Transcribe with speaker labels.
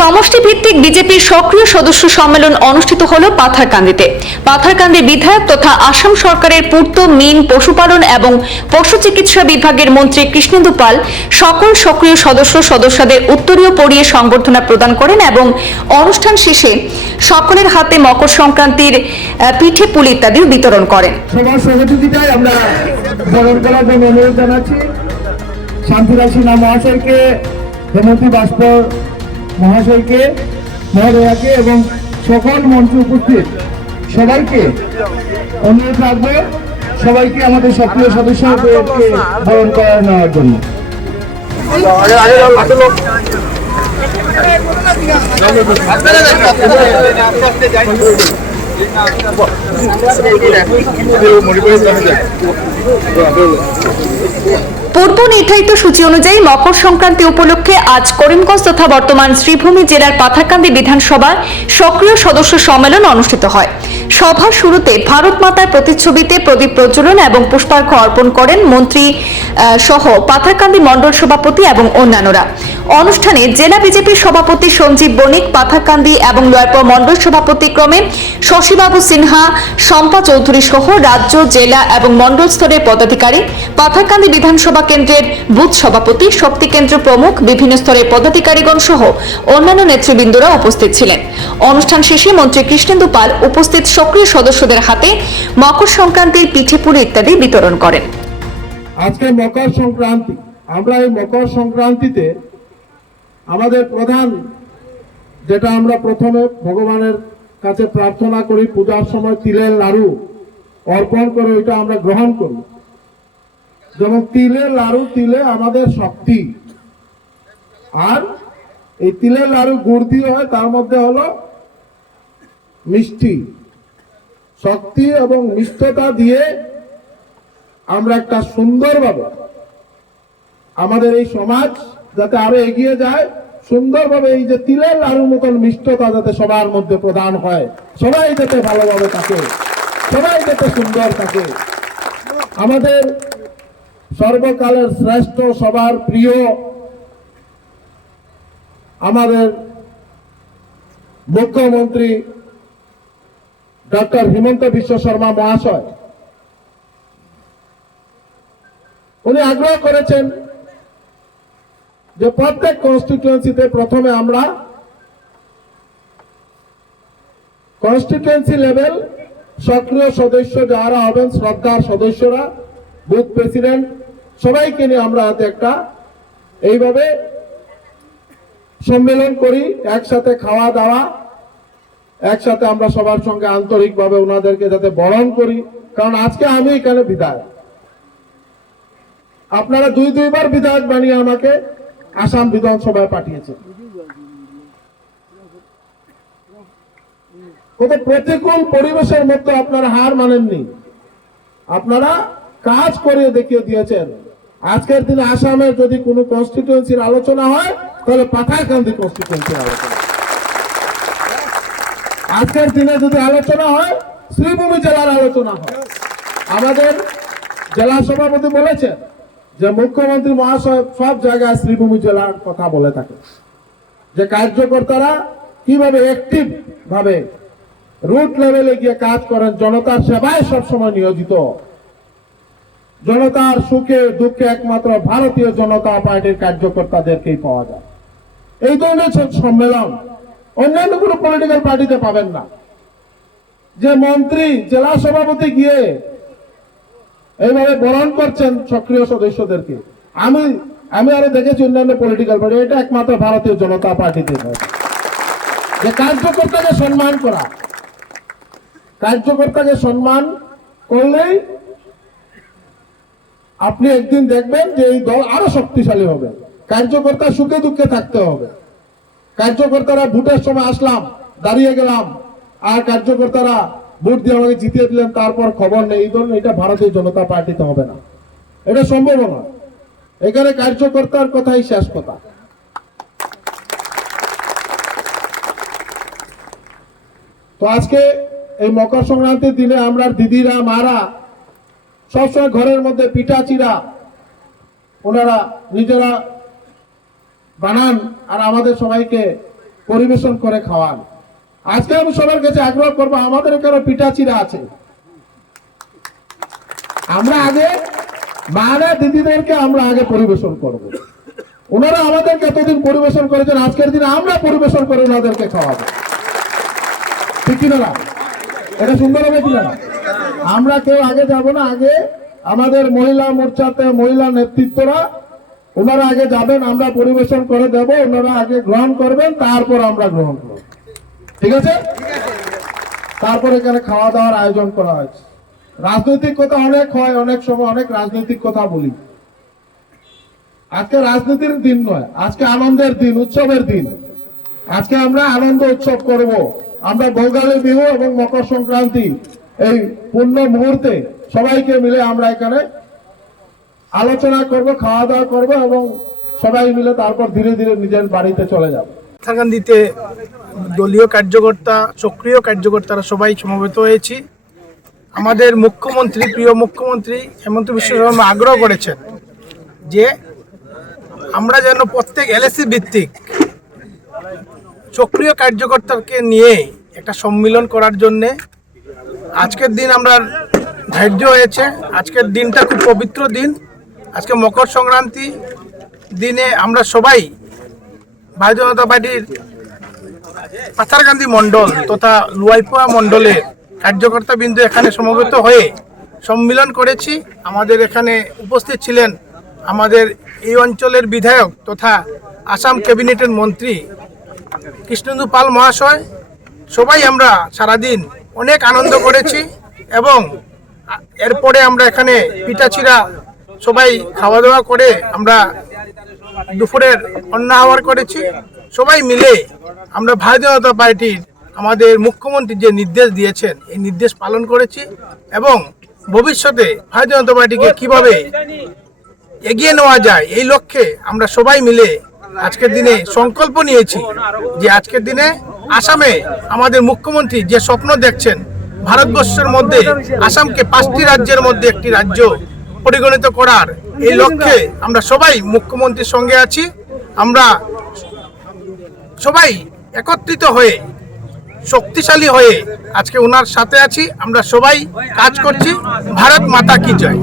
Speaker 1: সমষ্টি ভিত্তিক বিজেপির সক্রিয় সদস্য সম্মেলন অনুষ্ঠিত হল পাথারকান্দিতে। পাথারকান্দি বিধায়ক তথা আসাম সরকারের পূর্ত মিন পশুপালন এবং পশু চিকিৎসা বিভাগের মন্ত্রী কৃষ্ণেন্দু পাল সকল সক্রিয় সদস্য সদস্যদের উত্তরীয় পড়িয়ে সংবর্ধনা প্রদান করেন এবং অনুষ্ঠান শেষে সকলের হাতে মকর সংক্রান্তির পিঠে পুলি ইত্যাদিও বিতরণ করেন।
Speaker 2: সিনহা মহাশয়কে হেমন্তী বাষ্প মহাশয়কে, মহোদয়াকে এবং সকল মঞ্চ উপস্থিত সবাইকে অনুরোধ রাখব, সবাইকে আমাদের সক্রিয় সদস্যদেরকে বরণ করে নেওয়ার জন্য।
Speaker 1: পূর্ব নির্ধারিত সূচি অনুযায়ী মকর সংক্রান্তি উপলক্ষে আজ করিমগঞ্জ তথা বর্তমান শ্রীভূমি জেলার পাথাকান্দি বিধানসভার সক্রিয় সদস্য সম্মেলন অনুষ্ঠিত হয়। সভার শুরুতে ভারত মাতার প্রতিচ্ছবিতে প্রদীপ প্রজ্বলন এবং পুষ্পার্ঘ্য অর্পণ করেন মন্ত্রী সহ পাথারকান্দি মণ্ডল সভাপতি এবং অন্যান্যরা। অনুষ্ঠানে জেলা বিজেপির সভাপতি সঞ্জীব বণিক, পাথারকান্দি এবং লয়পুর মণ্ডল সভাপতি ক্রমে শশীবাবু সিনহা, শম্পা চৌধুরী সহ রাজ্য, জেলা এবং মণ্ডল স্তরের পদাধিকারী। পাথারকান্দি বিধানসভা কেন্দ্রের বুথ সভাপতি, শক্তি কেন্দ্র প্রমুখ, বিভিন্ন স্তরের পদাধিকারীগণ সহ অন্যান্য নেতৃবৃন্দরা উপস্থিত ছিলেন। অনুষ্ঠান শেষে মন্ত্রী কৃষ্ণেন্দু পাল উপস্থিত সক্রিয় সদস্যদের হাতে মকর সংক্রান্তির পিঠে পুলি ইত্যাদি বিতরণ করেন।
Speaker 2: আজকে মকর সংক্রান্তি, আমরা এই মকর সংক্রান্তিতে আমাদের প্রধান, যেটা আমরা প্রথমে ভগবানের কাছে প্রার্থনা করি, পূজার সময় তিলের লাড়ু অর্পণ করে ওইটা আমরা গ্রহণ করি। যেমন তিলের লাড়ু তিলে আমাদের শক্তি। আর এই তিলের লাড়ু গুড় দিয়ে হয়, তার মধ্যে হলো মিষ্টি। শক্তি এবং মিষ্টতা দিয়ে আমরা একটা সুন্দরভাবে আমাদের এই সমাজ যাতে আরও এগিয়ে যায়, সুন্দরভাবে এই যে তিলের লাড়ুর মতন মিষ্টতা যাতে সবার মধ্যে প্রদান হয়, সবাই যাতে ভালোভাবে থাকে, সবাই যাতে সুন্দর থাকে। আমাদের সর্বকালের শ্রেষ্ঠ, সবার প্রিয়, আমাদের মুখ্যমন্ত্রী ডক্টর হিমন্ত বিশ্ব শর্মা মহাশয়। উনি আগ্রহ করেছেন যে প্রত্যেক কনস্টিটুয়েন্সিতে প্রথমে আমরা কনস্টিটুয়েন্সি লেভেল সক্রিয় সদস্য যারা হবেন, শ্রদ্ধার সদস্যরা বুথ প্রেসিডেন্ট সবাইকে নিয়ে আমরা হাতে একটা এইভাবে সম্মেলন করি, একসাথে খাওয়া দাওয়া একসাথে আমরা সবার সঙ্গে আন্তরিকভাবে ওনাদেরকে যাতে বরণ করি, কারণ আজকে আমি এখানে বিধায়ক। আপনারা দুই দুইবার বিধায়ক বানিয়ে আমাকে আসাম বিধানসভায় পাঠিয়েছেন। কত প্রতিকূল পরিবেশের মধ্যে আপনারা হার মানেননি। আপনারা কাজ করে দেখিয়ে দিয়েছেন। আজকের দিনে আসামের যদি কোনো কনস্টিটিউয়েন্সির আলোচনা হয়, তাহলে পাথারকান্দি কনস্টিটিউয়েন্সির আলোচনা। আজকের দিনে যদি আলোচনা হয়, শ্রীভূমি জেলার আলোচনা হয়। আমাদের জেলা সভাপতি বলেছেন যে মুখ্যমন্ত্রী মহাশয় সব জায়গায় শ্রীভূমি জেলার কথা বলে থাকে। যে কার্যকর্তারা কীভাবে অ্যাক্টিভ ভাবে রুট লেভেলে গিয়ে কাজ করেন, জনতার সেবায় সবসময় নিয়োজিত। জনতার সুখে, দুঃখে একমাত্র ভারতীয় জনতা পার্টির কার্যকর্তাদেরকেই পাওয়া যায়। এই ধরনের সম্মেলন অন্যান্য কোনো পলিটিক্যাল পার্টিতে পাবেন না। যে মন্ত্রী, জেলা সভাপতি গিয়ে এইভাবে বরণ করছেন সক্রিয় সদস্যদেরকে। আমি আমি আরও দেখেছি অন্যান্য পলিটিক্যাল পার্টি এটা একমাত্র ভারতীয় জনতা পার্টিতে যে কার্যকর্তাকে সম্মান করা, কার্যকর্তাকে সম্মান করলেই আপনি একদিন দেখবেন যে এই দল আরও শক্তিশালী হবে। কার্যকর্তা সুখে দুঃখে থাকতে হবে। কার্যকর্তারা ভোটের সময় আসলাম, দাঁড়িয়ে গেলাম, আর কার্যকর্তারা ভোট দিয়ে আমাকে জিতিয়ে দিলেন, তারপর খবর নেই। এটা ভারতীয় জনতা পার্টিতে হবে না। এটা সম্ভব না। এখানে কার্যকর্তার কথাই শেষ কথা। তো আজকে এই মকর সংক্রান্তির দিনে আমরা দিদিরা, মারা, সবসময় ঘরের মধ্যে পিঠা চিরা ওনারা নিজেরা বানান আর আমাদের সবাইকে পরিবেশন করে খাওয়ান আজকে আমি সবার কাছে আগ্রহ করব, আমাদের এখানে পিঠা চিরা আছে আমরা আগে মারা দিদিদেরকে আমরা আগে পরিবেশন করব। ওনারা আমাদেরকে এতদিন পরিবেশন করেছেন, আজকের দিনে আমরা পরিবেশন করে ওনাদেরকে খাওয়াবো ঠিক কিনা না? এটা সুন্দর হবে কিনা না? আমরা কেউ আগে যাব না, আগে আমাদের মহিলা মোর্চাতে মহিলা নেতৃত্বরা ওনারা আগে যাবেন, আমরা পরিবেশন করে দেব, ওনারা আগে গ্রহণ করবেন, তারপর আমরা গ্রহণ করব। ঠিক আছে? তারপর এখানে খাওয়া দাওয়ার আয়োজন করা হয়েছে। রাজনৈতিক কথা অনেক হয়, অনেক সময় অনেক রাজনৈতিক কথা বলি। আজকে রাজনীতির দিন নয়, আজকে আনন্দের দিন, উৎসবের দিন। আজকে আমরা আনন্দ উৎসব করব। আমরা ভোগালী বিহু এবং মকর সংক্রান্তি এই পূর্ণ মুহূর্তে সবাইকে মিলে আমরা এখানে আলোচনা করব, খাওয়া দাওয়া করব এবং সবাই মিলে তারপর ধীরে ধীরে নিজের বাড়িতে চলে যাব।
Speaker 3: হাইলাকান্দিতে দলীয় কার্যকর্তা, সক্রিয় কার্যকর্তারা সবাই সমবেত হয়েছি। আমাদের মুখ্যমন্ত্রী, প্রিয় মুখ্যমন্ত্রী হেমন্ত বিশ্ব শর্মা আগ্রহ করেছেন যে আমরা যেন প্রত্যেক এলএসি ভিত্তিক সক্রিয় কার্যকর্তাকে নিয়ে একটা সম্মিলন করার জন্যে আজকের দিন আমরা ধার্য হয়েছে। আজকের দিনটা খুব পবিত্র দিন। আজকে মকর সংক্রান্তি দিনে আমরা সবাই ভারতীয় জনতা পার্টির পাথারকান্দি মণ্ডল তথা লুয়াইপুয়া মণ্ডলের কার্যকর্তা বিন্দু এখানে সমবেত হয়ে সম্মিলন করেছি। আমাদের এখানে উপস্থিত ছিলেন আমাদের এই অঞ্চলের বিধায়ক তথা আসাম ক্যাবিনেটের মন্ত্রী কৃষ্ণেন্দু পাল মহাশয়। সবাই আমরা সারাদিন অনেক আনন্দ করেছি এবং এরপরে আমরা এখানে পিঠাচিরা সবাই খাওয়া দাওয়া করে আমরা দুপুরের অন্ন আহার করেছি। সবাই মিলে আমরা ভারতীয় জনতা পার্টির আমাদের মুখ্যমন্ত্রী যে নির্দেশ দিয়েছেন, এই নির্দেশ পালন করেছি এবং ভবিষ্যতে ভারতীয় জনতা পার্টিকে কীভাবে এগিয়ে নেওয়া যায়, এই লক্ষ্যে আমরা সবাই মিলে আজকের দিনে সংকল্প নিয়েছি যে আজকের দিনে আসামে আমাদের মুখ্যমন্ত্রী যে স্বপ্ন দেখছেন, ভারতবর্ষের মধ্যে, আসামকে পাঁচটি রাজ্যের মধ্যে একটি রাজ্য পরিগণিত করার এই লক্ষ্যে আমরা সবাই মুখ্যমন্ত্রীর সঙ্গে আছি। আমরা সবাই একত্রিত হয়ে শক্তিশালী হয়ে আজকে ওনার সাথে আছি। আমরা সবাই কাজ করছি। ভারত মাতা কি জয়।